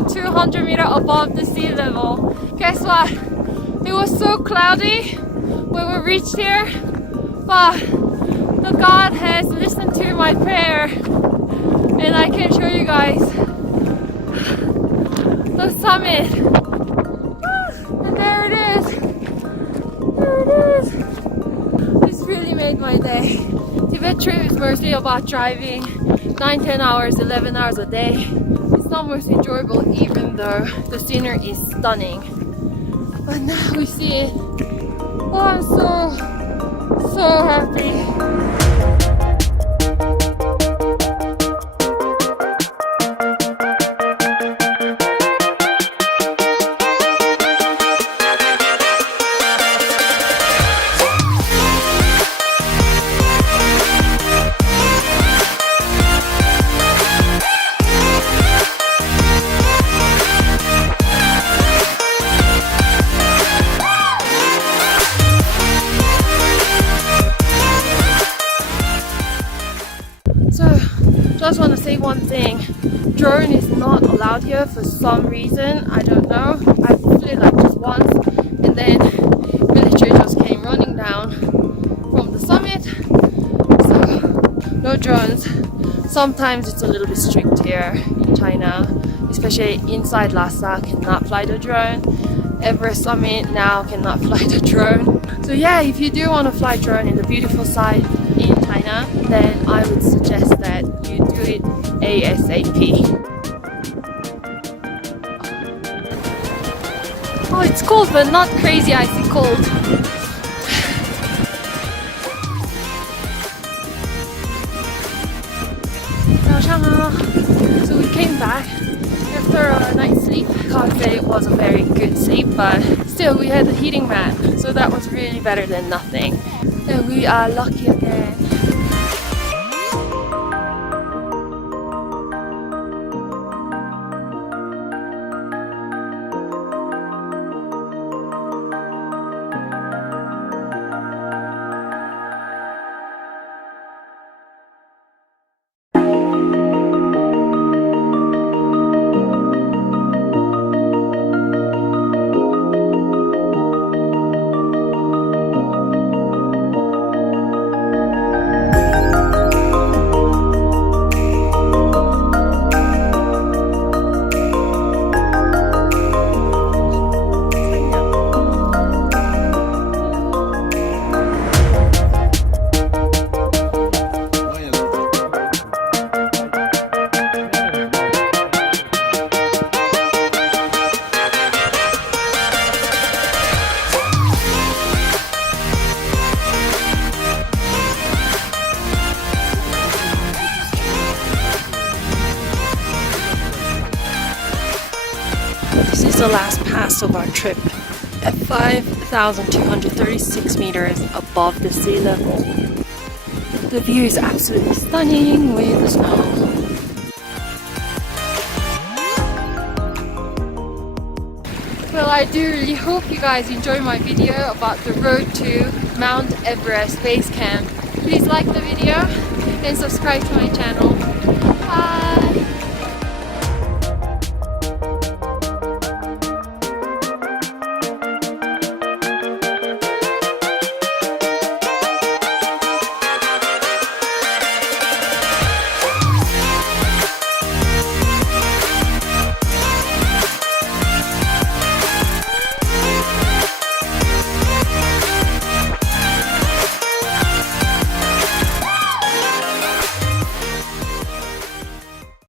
1,200 meters above the sea level. Guess what? It was so cloudy when we reached here, but the God has listened to my prayer, and I can show you guys the summit. And there it is. There it is. This really made my day. Tibet trip is mostly about driving 9-10 hours, 11 hours a day. It's not most enjoyable even though the scenery is stunning. But now we see it. Oh, I'm so happy. Just want to say one thing. Drone is not allowed here for some reason. I don't know. I flew it like just once, and then military just came running down from the summit. So no drones. Sometimes it's a little bit strict here in China, especially inside Lhasa. Cannot fly the drone. Everest summit now cannot fly the drone. So yeah, if you do want to fly drone in the beautiful side in China, then I would suggest that you do it ASAP. Oh, it's cold, but not crazy icy cold. So we came back after a night's sleep. Can't say it was a very good sleep, but still we had a heating mat, so that was really better than nothing. And we are lucky again. This is the last pass of our trip at 5,236 meters above the sea level. The view is absolutely stunning with the snow. Well, I do really hope you guys enjoy my video about the road to Mount Everest base camp. Please like the video and subscribe to my channel.